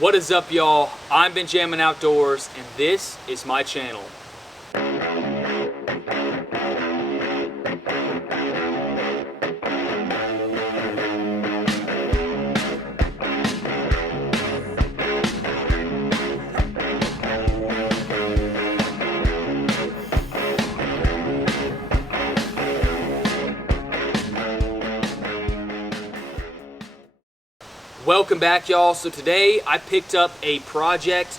What is up, y'all? I'm Benjamminoutdoors, and this is my channel. Welcome back, y'all. So today I picked up a project.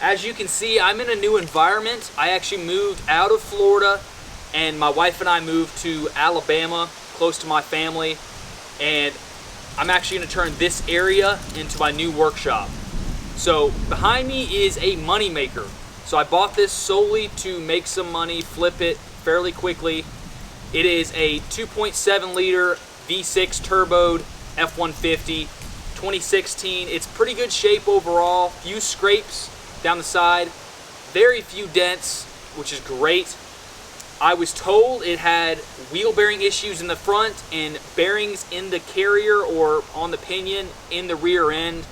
As you can see, I'm in a new environment. I actually moved out of Florida, and my wife and I moved to Alabama, close to my family, and I'm actually going to turn this area into my new workshop. So behind me is a money maker. So I bought this solely to make some money, flip it fairly quickly. It is a 2.7 liter V6 turboed F150. 2016. It's pretty good shape overall. Few scrapes down the side, very few dents, which is great. I was told it had wheel bearing issues in the front and bearings in the carrier or on the pinion in the rear end.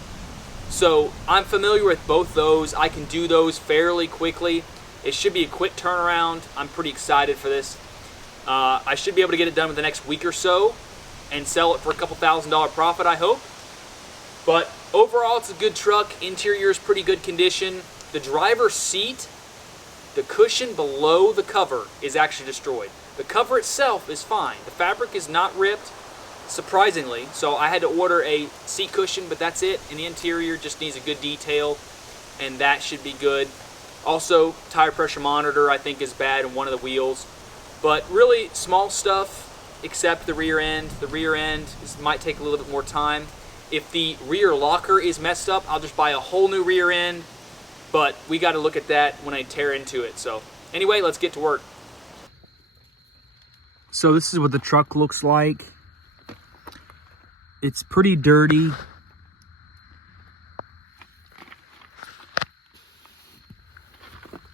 So I'm familiar with both those. I can do those fairly quickly. It should be a quick turnaround. I'm pretty excited for this. I should be able to get it done within the next week or so and sell it for a couple $1,000 profit, I hope. But overall, it's a good truck. Interior is pretty good condition. The driver's seat, the cushion below the cover is actually destroyed. The cover itself is fine. The fabric is not ripped, surprisingly. So I had to order a seat cushion, but that's it. And the interior just needs a good detail, and that should be good. Also, tire pressure monitor I think is bad in one of the wheels. But really small stuff except the rear end. The rear end might take a little bit more time. If the rear locker is messed up, I'll just buy a whole new rear end, but we got to look at that when I tear into it. So anyway, let's get to work. So this is what the truck looks like. It's pretty dirty.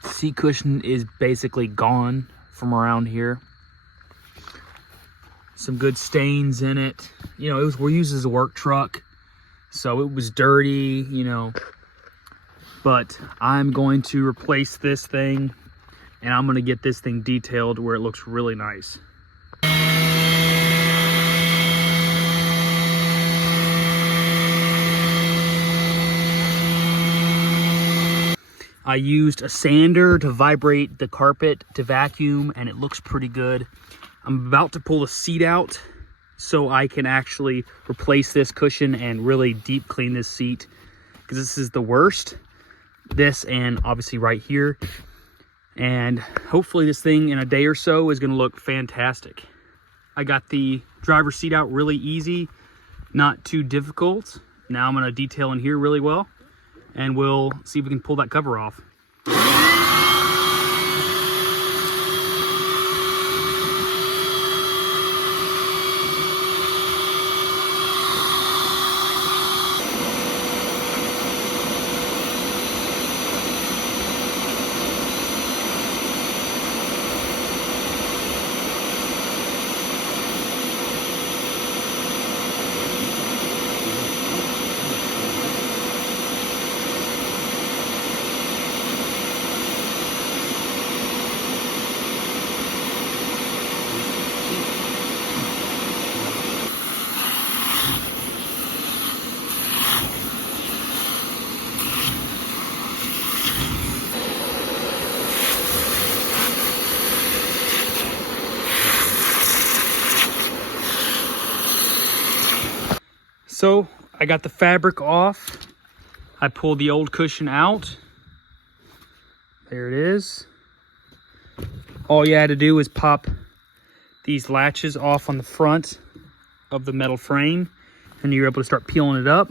Seat cushion is basically gone from around here. Some good stains in it. You know, we're used as a work truck, so it was dirty, you know. But I'm going to replace this thing, and I'm going to get this thing detailed where it looks really nice. I used a sander to vibrate the carpet to vacuum, and it looks pretty good. I'm about to pull the seat out so I can actually replace this cushion and really deep clean this seat, because this is the worst. This and obviously right here. And hopefully this thing in a day or so is going to look fantastic. I got the driver's seat out really easy, not too difficult. Now I'm going to detail in here really well, and we'll see if we can pull that cover off. So I got the fabric off. I pulled the old cushion out. There it is. All you had to do was pop these latches off on the front of the metal frame, and you're able to start peeling it up.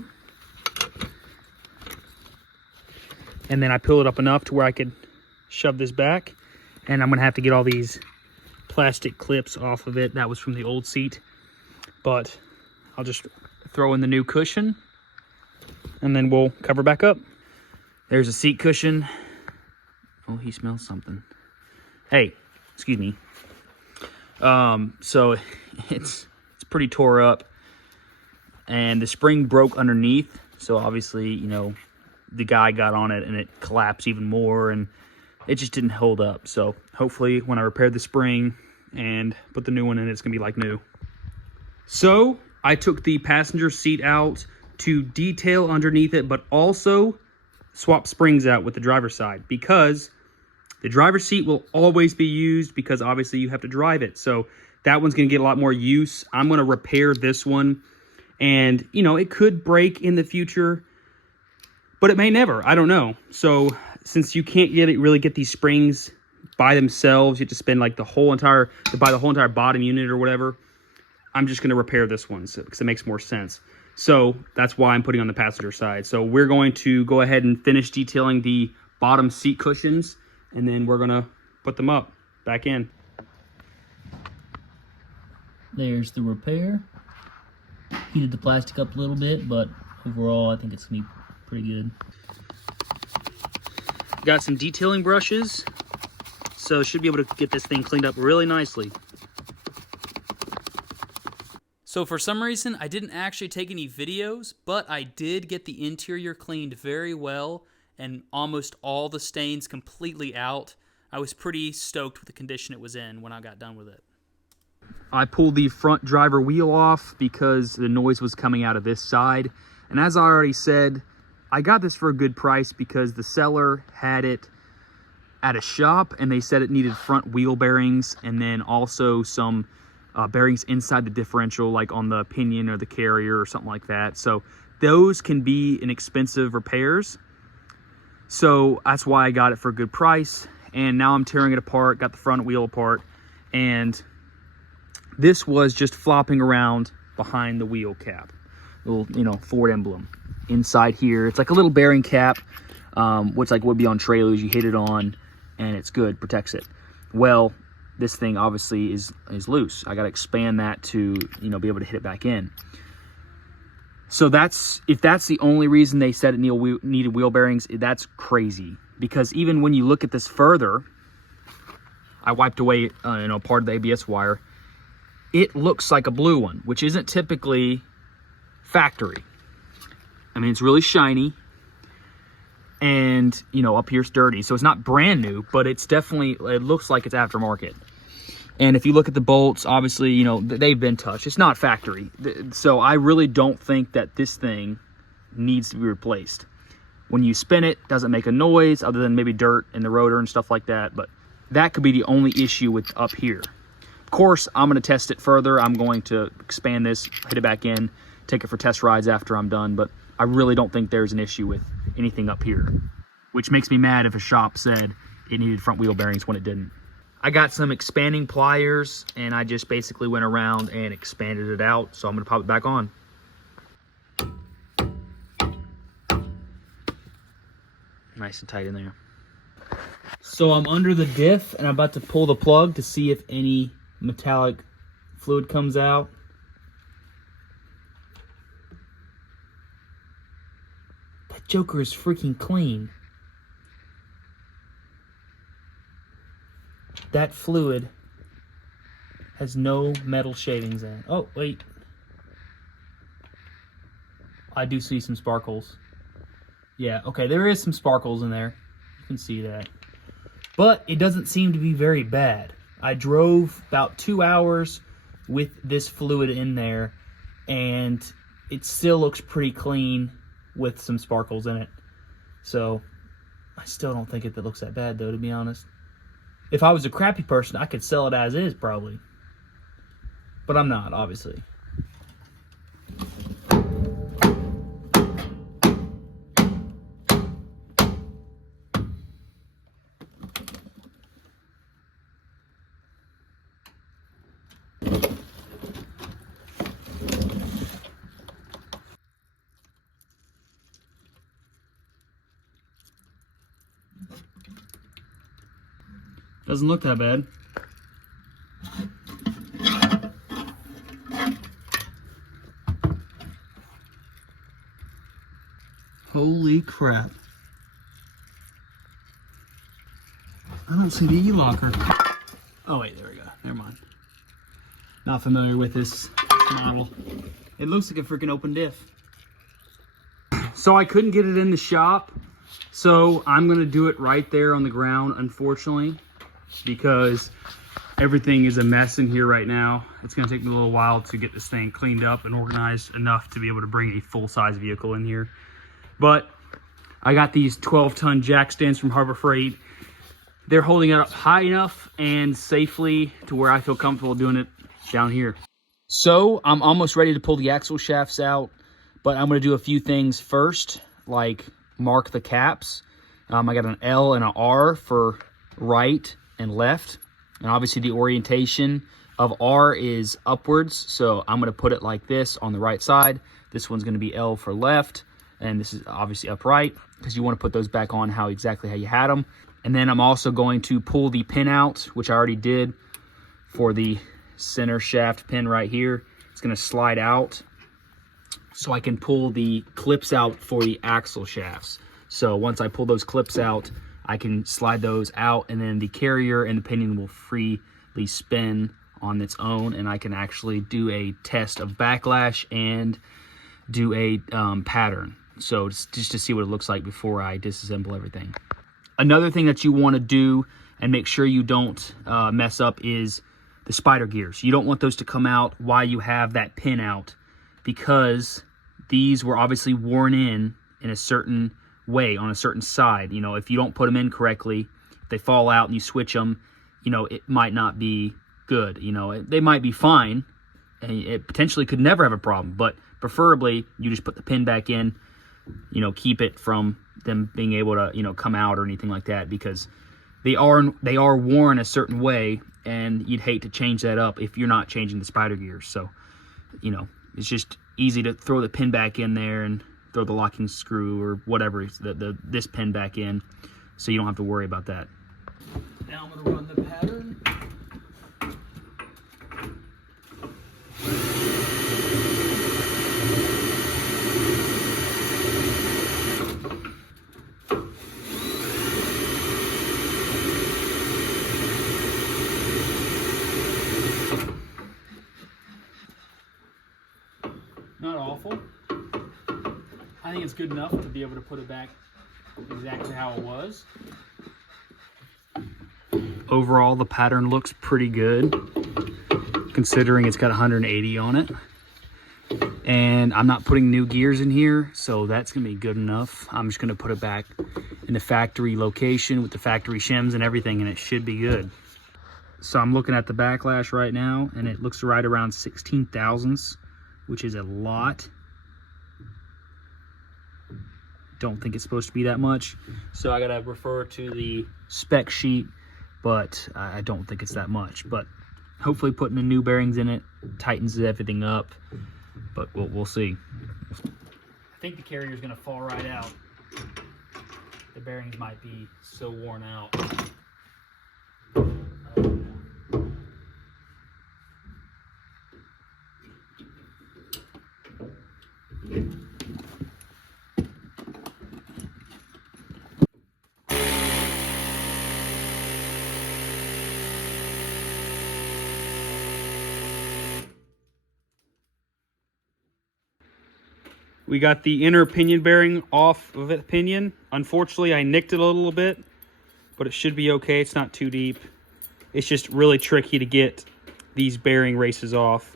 And then I peeled it up enough to where I could shove this back. And I'm gonna have to get all these plastic clips off of it. That was from the old seat. But I'll just throw in the new cushion, and then we'll cover back up. There's a seat cushion. Oh, he smells something. Hey, excuse me. So it's pretty tore up, and the spring broke underneath. So obviously, you know, the guy got on it and it collapsed even more, and it just didn't hold up. So hopefully when I repair the spring and put the new one in, it's gonna be like new. So I took the passenger seat out to detail underneath it, but also swap springs out with the driver's side, because the driver's seat will always be used, because obviously you have to drive it. So that one's gonna get a lot more use. I'm gonna repair this one, and you know, it could break in the future, but it may never, I don't know. So since you can't really get these springs by themselves, you have to spend like to buy the whole entire bottom unit or whatever, I'm just gonna repair this one because it makes more sense. So that's why I'm putting on the passenger side. So we're going to go ahead and finish detailing the bottom seat cushions, and then we're gonna put them back in. There's the repair. Heated the plastic up a little bit, but overall I think it's gonna be pretty good. Got some detailing brushes, so should be able to get this thing cleaned up really nicely. So for some reason, I didn't actually take any videos, but I did get the interior cleaned very well and almost all the stains completely out. I was pretty stoked with the condition it was in when I got done with it. I pulled the front driver wheel off because the noise was coming out of this side. And as I already said, I got this for a good price because the seller had it at a shop and they said it needed front wheel bearings and then also some bearings inside the differential, like on the pinion or the carrier or something like that. So those can be inexpensive repairs. So that's why I got it for a good price. And now I'm tearing it apart, got the front wheel apart, and this was just flopping around behind the wheel cap. Little, you know, Ford emblem inside here. It's like a little bearing cap, which like would be on trailers. You hit it on and it's good, protects it. Well, this thing obviously is loose. I got to expand that to, you know, be able to hit it back in. So if that's the only reason they said it needed wheel bearings, that's crazy. Because even when you look at this further, I wiped away, you know, part of the ABS wire. It looks like a blue one, which isn't typically factory. I mean, it's really shiny, and you know, up here's dirty, so it's not brand new, but it's definitely, it looks like it's aftermarket. And if you look at the bolts, obviously, you know, they've been touched. It's not factory. So I really don't think that this thing needs to be replaced. When you spin it, it doesn't make a noise other than maybe dirt in the rotor and stuff like that, but that could be the only issue with up here. Of course, I'm going to test it further. I'm going to expand this, hit it back in, take it for test rides after I'm done, but I really don't think there's an issue with anything up here, which makes me mad if a shop said it needed front wheel bearings when it didn't. I got some expanding pliers, and I just basically went around and expanded it out, so I'm going to pop it back on. Nice and tight in there. So I'm under the diff, and I'm about to pull the plug to see if any metallic fluid comes out. That joker is freaking clean. That fluid has no metal shavings in it. Oh, wait. I do see some sparkles. Yeah, okay, there is some sparkles in there. You can see that. But it doesn't seem to be very bad. I drove about 2 hours with this fluid in there, and it still looks pretty clean with some sparkles in it. So, I still don't think it looks that bad, though, to be honest. If I was a crappy person, I could sell it as is, probably. But I'm not, obviously. Doesn't look that bad. Holy crap. I don't see the E-locker. Oh wait, there we go. Never mind. Not familiar with this model. It looks like a freaking open diff. so I couldn't get it in the shop, so I'm gonna do it right there on the ground, unfortunately, because everything is a mess in here right now. It's gonna take me a little while to get this thing cleaned up and organized enough to be able to bring a full-size vehicle in here. But I got these 12-ton jack stands from Harbor Freight. They're holding it up high enough and safely to where I feel comfortable doing it down here. So I'm almost ready to pull the axle shafts out, but I'm gonna do a few things first, like mark the caps. I got an L and an R for right and left. And obviously the orientation of R is upwards. So I'm gonna put it like this on the right side. This one's gonna be L for left. And this is obviously upright because you wanna put those back on exactly how you had them. And then I'm also going to pull the pin out, which I already did for the center shaft pin right here. It's gonna slide out so I can pull the clips out for the axle shafts. So once I pull those clips out, I can slide those out, and then the carrier and the pinion will freely spin on its own, and I can actually do a test of backlash and do a pattern. So just to see what it looks like before I disassemble everything. Another thing that you want to do and make sure you don't mess up is the spider gears. You don't want those to come out while you have that pin out, because these were obviously worn in a certain way on a certain side. You know, if you don't put them in correctly, if they fall out and you switch them, you know, it might not be good. You know, they might be fine, and it potentially could never have a problem, but preferably you just put the pin back in, you know, keep it from them being able to, you know, come out or anything like that, because they are worn a certain way, and you'd hate to change that up if you're not changing the spider gears. So, you know, it's just easy to throw the pin back in there and throw the locking screw or whatever, this pin back in, so you don't have to worry about that. Now I'm gonna run the pattern. Not awful. I think it's good enough to be able to put it back exactly how it was. Overall, the pattern looks pretty good, considering it's got 180 on it. And I'm not putting new gears in here, so that's gonna be good enough. I'm just gonna put it back in the factory location with the factory shims and everything, and it should be good. So I'm looking at the backlash right now, and it looks right around 16 thousandths, which is a lot. Don't think it's supposed to be that much, so I gotta refer to the spec sheet, but I don't think it's that much. But hopefully putting the new bearings in it tightens everything up, but we'll see. I think the carrier's gonna fall right out. The bearings might be so worn out. We got the inner pinion bearing off of the pinion. Unfortunately, I nicked it a little bit, but it should be okay. It's not too deep. It's just really tricky to get these bearing races off,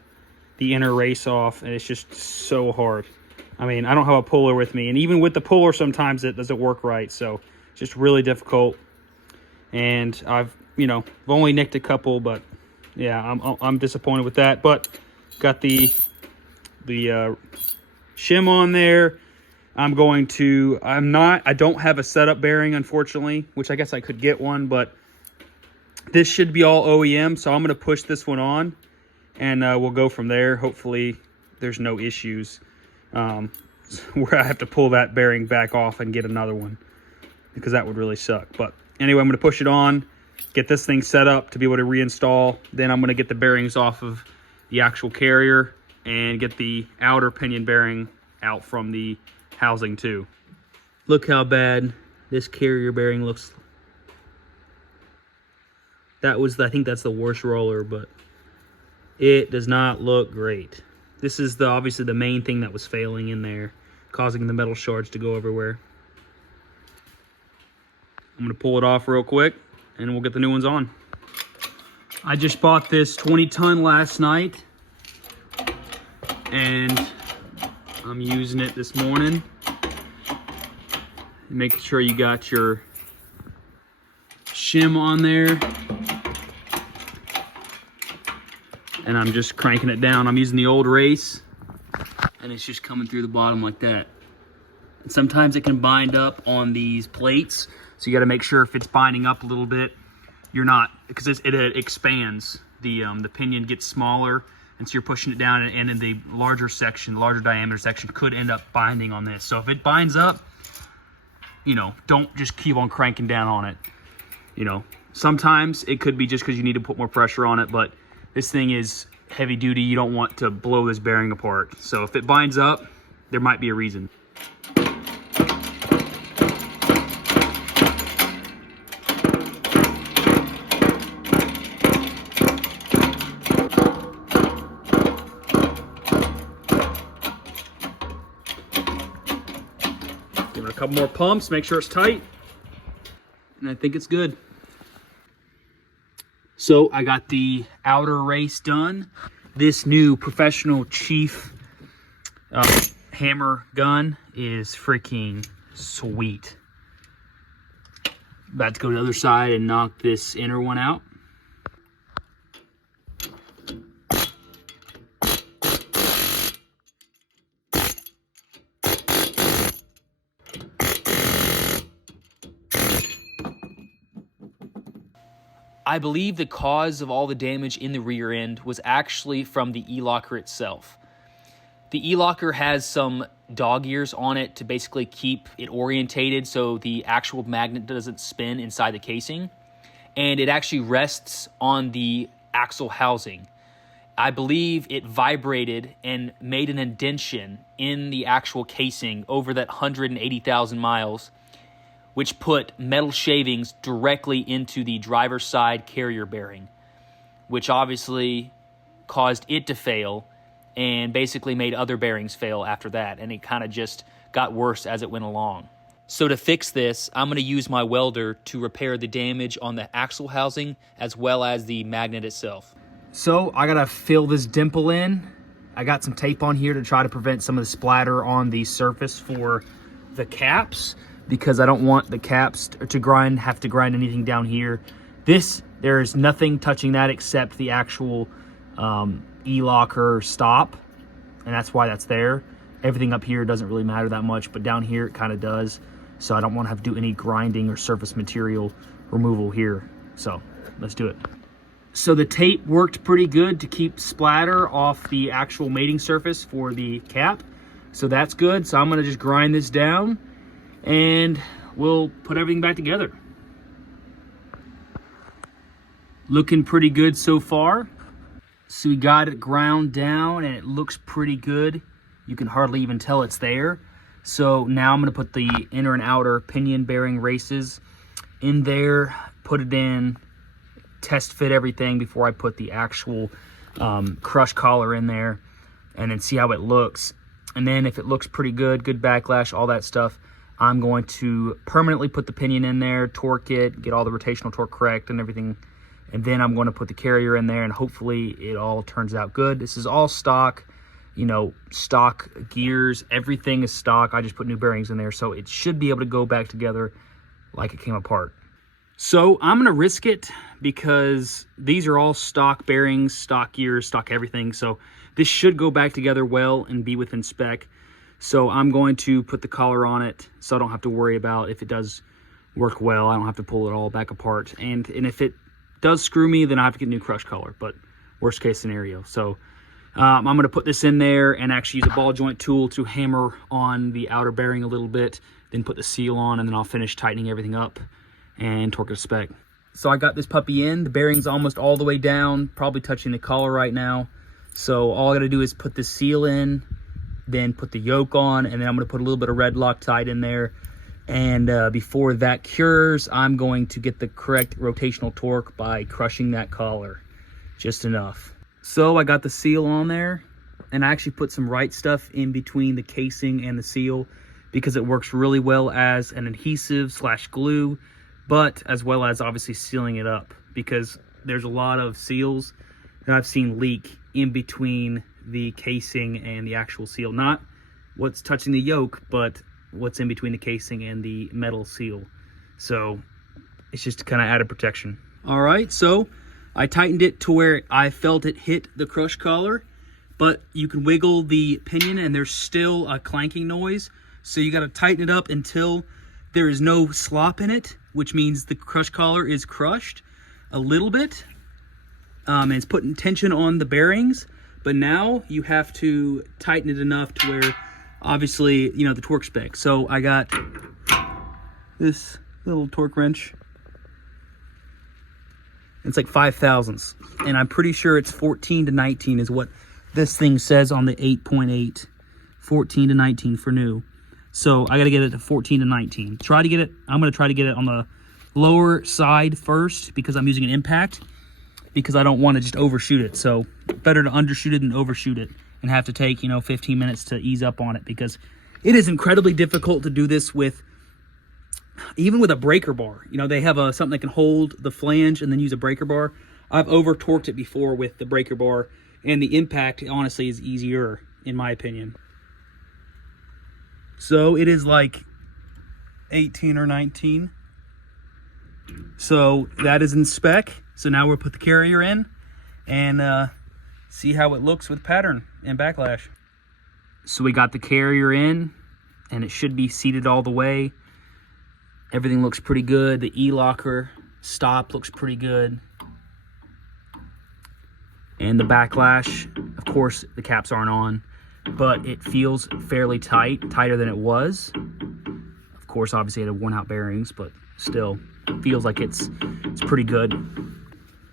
the inner race off, and it's just so hard. I mean, I don't have a puller with me, and even with the puller, sometimes it doesn't work right, so it's just really difficult. And I've only nicked a couple, but yeah, I'm disappointed with that. But got the shim on there. I don't have a setup bearing, unfortunately, which I guess I could get one, but this should be all OEM, so I'm going to push this one on, and we'll go from there. Hopefully there's no issues where I have to pull that bearing back off and get another one, because that would really suck. But anyway, I'm going to push it on, get this thing set up to be able to reinstall. Then I'm going to get the bearings off of the actual carrier and get the outer pinion bearing out from the housing too. Look how bad this carrier bearing looks. I think that's the worst roller, but it does not look great. This is obviously the main thing that was failing in there, causing the metal shards to go everywhere. I'm gonna pull it off real quick and we'll get the new ones on. I just bought this 20-ton last night and I'm using it this morning. Making sure you got your shim on there. And I'm just cranking it down. I'm using the old race and it's just coming through the bottom like that. And sometimes it can bind up on these plates. So you gotta make sure if it's binding up a little bit, you're not, because it expands. The pinion gets smaller and so you're pushing it down, and in the larger section, larger diameter section could end up binding on this. So if it binds up, you know, don't just keep on cranking down on it. You know, sometimes it could be just because you need to put more pressure on it, but this thing is heavy duty. You don't want to blow this bearing apart. So if it binds up, there might be a reason. Give it a couple more pumps, make sure it's tight, and I think it's good. So I got the outer race done. This new Professional Chief hammer gun is freaking sweet. About to go to the other side and knock this inner one out. I believe the cause of all the damage in the rear end was actually from the e-locker itself. The e-locker has some dog ears on it to basically keep it orientated so the actual magnet doesn't spin inside the casing. And it actually rests on the axle housing. I believe it vibrated and made an indention in the actual casing over that 180,000 miles, which put metal shavings directly into the driver's side carrier bearing, which obviously caused it to fail and basically made other bearings fail after that. And it kind of just got worse as it went along. So to fix this, I'm gonna use my welder to repair the damage on the axle housing as well as the magnet itself. So I gotta fill this dimple in. I got some tape on here to try to prevent some of the splatter on the surface for the caps, because I don't want the caps to have to grind anything down here. There's nothing touching that except the actual e-locker stop, and that's why that's there. Everything up here doesn't really matter that much, but down here it kind of does. So I don't want to have to do any grinding or surface material removal here. So let's do it. So the tape worked pretty good to keep splatter off the actual mating surface for the cap. So that's good. So I'm gonna just grind this down and we'll put everything back together. Looking pretty good so far. So we got it ground down and it looks pretty good. You can hardly even tell it's there. So now I'm gonna put the inner and outer pinion bearing races in there, put it in, test fit everything before I put the actual crush collar in there, and then see how it looks. And then if it looks pretty good, good backlash, all that stuff, I'm going to permanently put the pinion in there, torque it, get all the rotational torque correct and everything. And then I'm going to put the carrier in there and hopefully it all turns out good. This is all stock, you know, stock gears. Everything is stock. I just put new bearings in there, so it should be able to go back together like it came apart. So I'm going to risk it because these are all stock bearings, stock gears, stock everything. So this should go back together well and be within spec. So I'm going to put the collar on it so I don't have to worry about if it does work well. I don't have to pull it all back apart. And if it does screw me, then I have to get a new crush collar, but worst case scenario. So I'm going to put this in there and actually use a ball joint tool to hammer on the outer bearing a little bit, then put the seal on, and then I'll finish tightening everything up and torque it to spec. So I got this puppy in. The bearing's almost all the way down, probably touching the collar right now. So all I got to do is put the seal in, then put the yoke on, and then I'm going to put a little bit of red Loctite in there. And before that cures, I'm going to get the correct rotational torque by crushing that collar just enough. So I got the seal on there, and I actually put some right stuff in between the casing and the seal because it works really well as an adhesive / glue, but as well as obviously sealing it up, because there's a lot of seals that I've seen leak in between the casing and the actual seal. Not what's touching the yoke, but what's in between the casing and the metal seal. So it's just kind of added protection. All right, so I tightened it to where I felt it hit the crush collar, but you can wiggle the pinion and there's still a clanking noise. So you got to tighten it up until there is no slop in it, which means the crush collar is crushed a little bit. And it's putting tension on the bearings, but now you have to tighten it enough to where, obviously, you know, the torque spec. So I got this little torque wrench. It's like 5/1000ths, and I'm pretty sure it's 14 to 19 is what this thing says on the 8.8. 14 to 19 for new. So I got to get it to 14 to 19. I'm going to try to get it on the lower side first because I'm using an impact, because I don't want to just overshoot it. So better to undershoot it than overshoot it and have to take, 15 minutes to ease up on it, because it is incredibly difficult to do this with, even with a breaker bar. They have something that can hold the flange and then use a breaker bar. I've over torqued it before with the breaker bar, and the impact honestly is easier in my opinion. So it is like 18 or 19. So that is in spec. So now we'll put the carrier in and see how it looks with pattern and backlash. So we got the carrier in, and it should be seated all the way. Everything looks pretty good. The E-locker stop looks pretty good. And the backlash, of course, the caps aren't on, but it feels fairly tight, tighter than it was. Of course, obviously it had worn out bearings, but still feels like it's pretty good.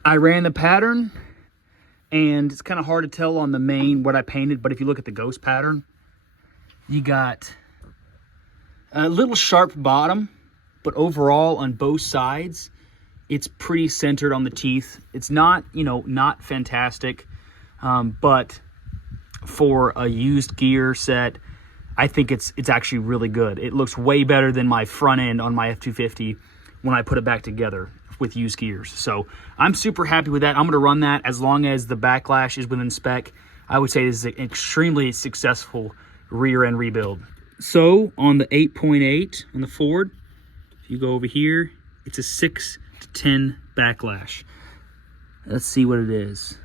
I ran the pattern, and it's kind of hard to tell on the main what I painted, but if you look at the ghost pattern, you got a little sharp bottom, but overall on both sides, it's pretty centered on the teeth. It's not, not fantastic, but for a used gear set, I think it's actually really good. It looks way better than my front end on my F250 when I put it back together with used gears. So I'm super happy with that. I'm gonna run that as long as the backlash is within spec. I would say this is an extremely successful rear end rebuild. So on the 8.8 on the Ford, if you go over here, it's a 6 to 10 backlash. Let's see what it is.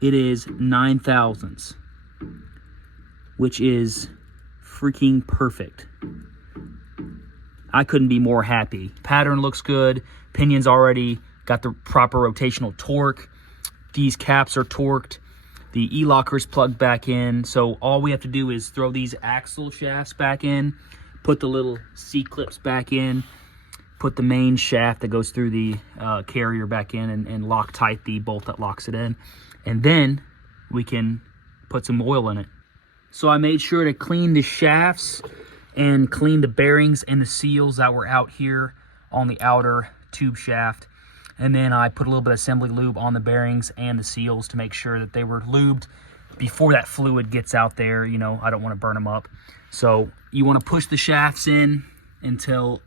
It is 9/1000ths, which is freaking perfect. I couldn't be more happy. Pattern looks good. Pinion's already got the proper rotational torque. These caps are torqued. The E-locker's plugged back in. So all we have to do is throw these axle shafts back in, put the little C-clips back in, put the main shaft that goes through the carrier back in, and lock tight the bolt that locks it in. And then we can put some oil in it. So I made sure to clean the shafts and clean the bearings and the seals that were out here on the outer tube shaft. And then I put a little bit of assembly lube on the bearings and the seals to make sure that they were lubed before that fluid gets out there. I don't want to burn them up. So you want to push the shafts in until,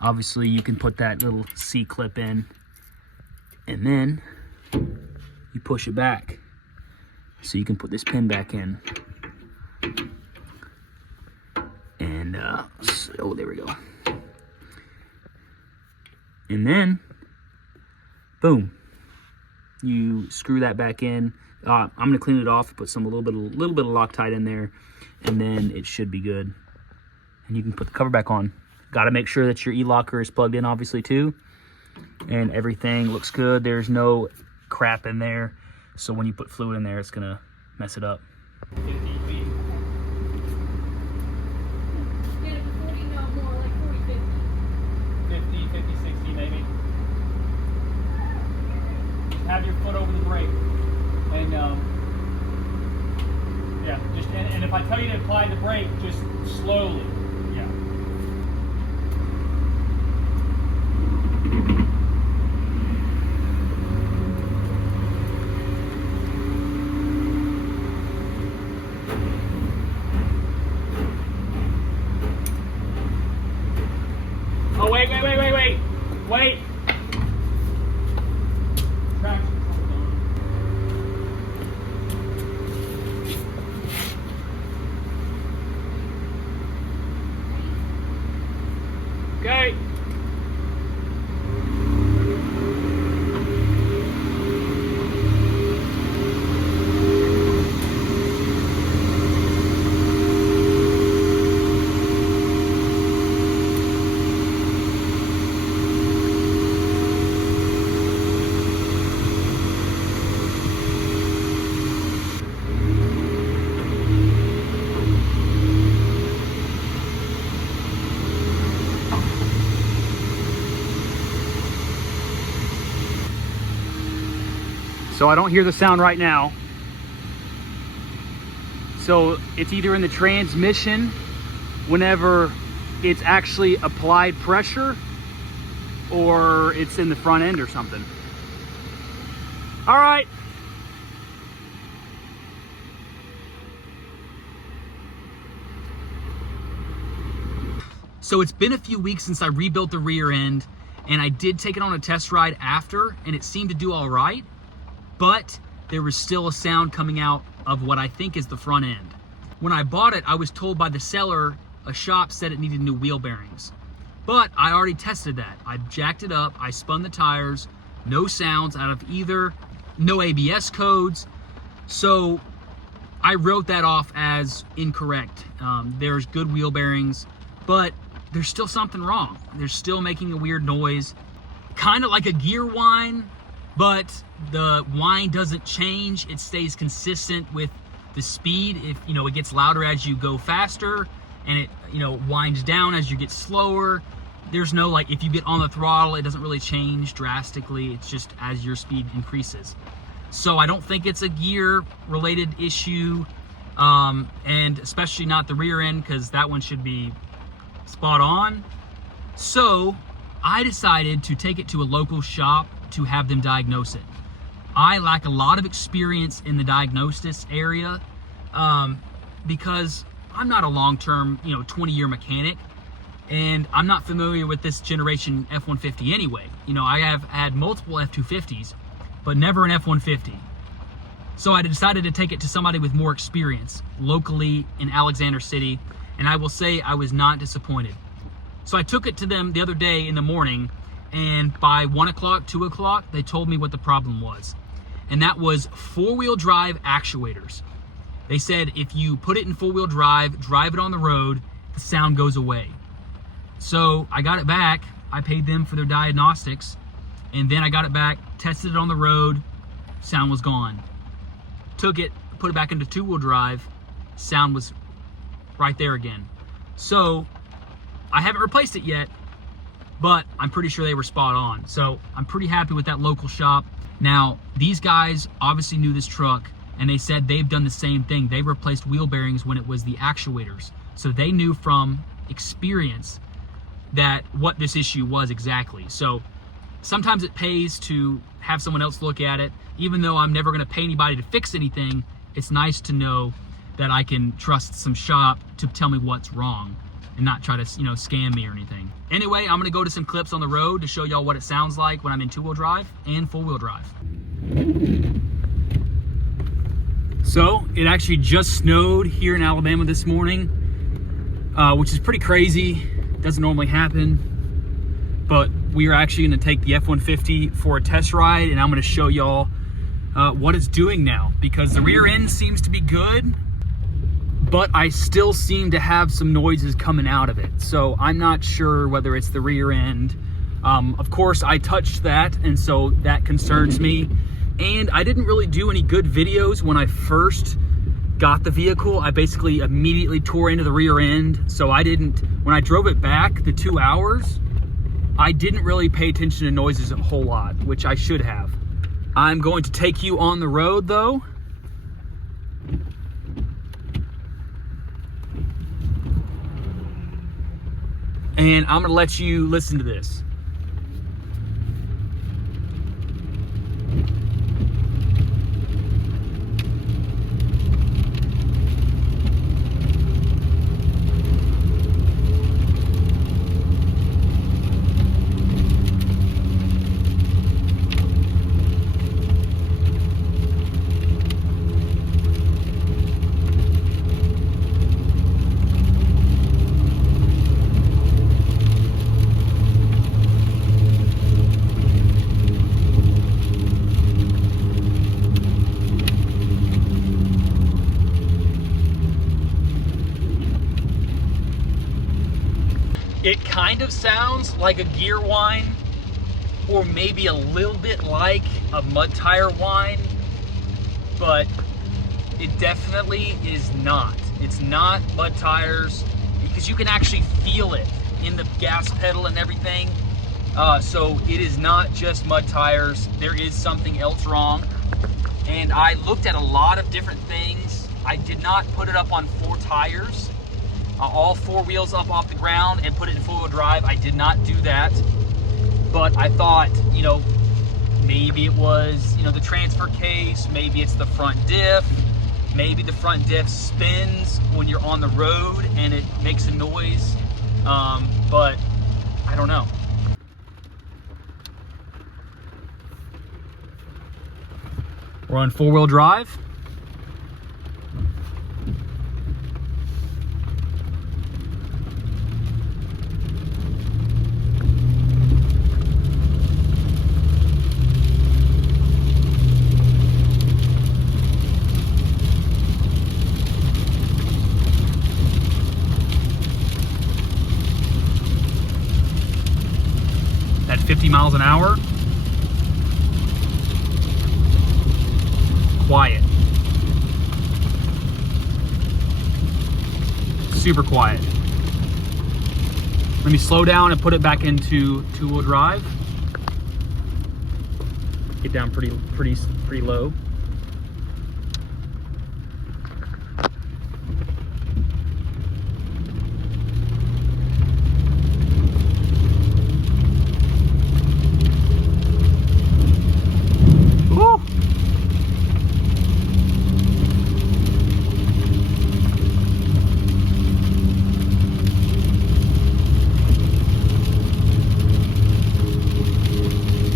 obviously, you can put that little C-clip in. And then you push it back so you can put this pin back in. And oh, there we go. And then boom, you screw that back in. I'm gonna clean it off, put a little bit of Loctite in there, and then it should be good. And you can put the cover back on. Got to make sure that your E-locker is plugged in, obviously, too, and everything looks good. There's no crap in there, so when you put fluid in there, it's gonna mess it up. 50 feet. Yeah, but 40, no, more like 40, 50. 50, 60 maybe. Just have your foot over the brake, and yeah, just and if I tell you to apply the brake, just slowly. Yeah. Okay. So I don't hear the sound right now. So it's either in the transmission whenever it's actually applied pressure, or it's in the front end or something. All right. So it's been a few weeks since I rebuilt the rear end, and I did take it on a test ride after, and it seemed to do all right. But there was still a sound coming out of what I think is the front end. When I bought it, I was told by the seller, a shop said it needed new wheel bearings. But I already tested that. I jacked it up, I spun the tires, no sounds out of either, no ABS codes. So I wrote that off as incorrect. There's good wheel bearings, but there's still something wrong. They're still making a weird noise, kind of like a gear whine, but the whine doesn't change. It stays consistent with the speed. If it gets louder as you go faster, and it winds down as you get slower. There's no, like, if you get on the throttle, it doesn't really change drastically. It's just as your speed increases. So I don't think it's a gear related issue, and especially not the rear end, because that one should be spot on. So I decided to take it to a local shop to have them diagnose it. I lack a lot of experience in the diagnosis area, because I'm not a long-term, 20-year mechanic, and I'm not familiar with this generation F150 anyway. I have had multiple F250s, but never an F150. So I decided to take it to somebody with more experience locally in Alexander City, and I will say I was not disappointed. So I took it to them the other day in the morning, and by 1 o'clock, 2 o'clock, they told me what the problem was. And that was four-wheel drive actuators. They said if you put it in four-wheel drive, drive it on the road, the sound goes away. So I got it back, I paid them for their diagnostics, and then I got it back, tested it on the road, sound was gone. Took it, put it back into two-wheel drive, sound was right there again. So I haven't replaced it yet, but I'm pretty sure they were spot on. So I'm pretty happy with that local shop. Now, these guys obviously knew this truck, and they said they've done the same thing. They replaced wheel bearings when it was the actuators. So they knew from experience that what this issue was exactly. So sometimes it pays to have someone else look at it. Even though I'm never gonna pay anybody to fix anything, it's nice to know that I can trust some shop to tell me what's wrong and not try to, scam me or anything. Anyway, I'm gonna go to some clips on the road to show y'all what it sounds like when I'm in two-wheel drive and four-wheel drive. So it actually just snowed here in Alabama this morning, which is pretty crazy. Doesn't normally happen, but we are actually gonna take the F-150 for a test ride, and I'm gonna show y'all what it's doing now, because the rear end seems to be good, but I still seem to have some noises coming out of it. So I'm not sure whether it's the rear end. Of course, I touched that, and so that concerns me. And I didn't really do any good videos when I first got the vehicle. I basically immediately tore into the rear end. So I didn't, when I drove it back the 2 hours, I didn't really pay attention to noises a whole lot, which I should have. I'm going to take you on the road though. And I'm gonna let you listen to this. It kind of sounds like a gear whine, or maybe a little bit like a mud tire whine, but it definitely is not. It's not mud tires, because you can actually feel it in the gas pedal and everything. So it is not just mud tires. There is something else wrong. And I looked at a lot of different things. I did not put it up on 4 tires, all 4 wheels up off the ground, and put it in 4-wheel drive. I did not do that. But I thought, you know, maybe it was, you know, the transfer case, maybe it's the front diff, maybe the front diff spins when you're on the road and it makes a noise, but I don't know. We're on 4-wheel drive. At 50 miles an hour. Quiet. Super quiet. Let me slow down and put it back into 2-wheel drive. Get down pretty low.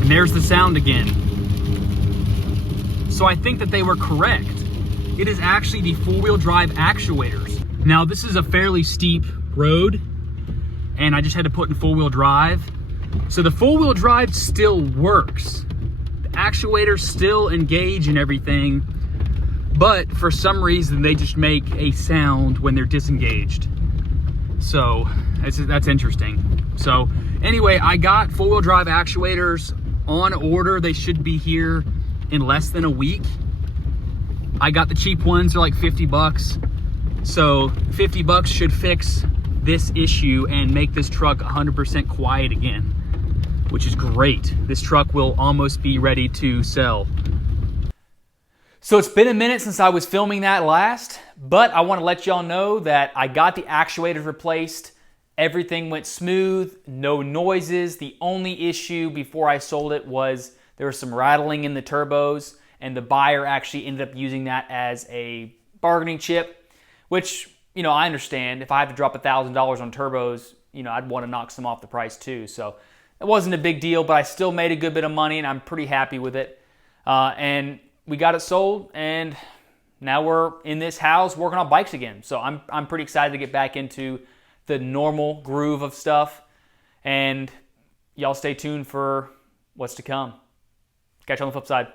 There's the sound again. So I think that they were correct. It is actually the 4-wheel drive actuators. Now this is a fairly steep road, and I just had to put in 4-wheel drive. So the 4-wheel drive still works. The actuators still engage and everything, but for some reason they just make a sound when they're disengaged. So that's interesting. So anyway, I got 4-wheel drive actuators on order. They should be here in less than a week. I got the cheap ones, they're like 50 bucks. So 50 bucks should fix this issue and make this truck 100% quiet again, which is great. This truck will almost be ready to sell. So it's been a minute since I was filming that last, but I want to let y'all know that I got the actuators replaced. Everything went smooth, no noises. The only issue before I sold it was there was some rattling in the turbos, and the buyer actually ended up using that as a bargaining chip, which, you know, I understand. If I have to drop $1,000 on turbos, you know, I'd want to knock some off the price too. So it wasn't a big deal, but I still made a good bit of money, and I'm pretty happy with it. And we got it sold, and now we're in this house working on bikes again. So I'm pretty excited to get back into the normal groove of stuff, and y'all stay tuned for what's to come. Catch you on the flip side.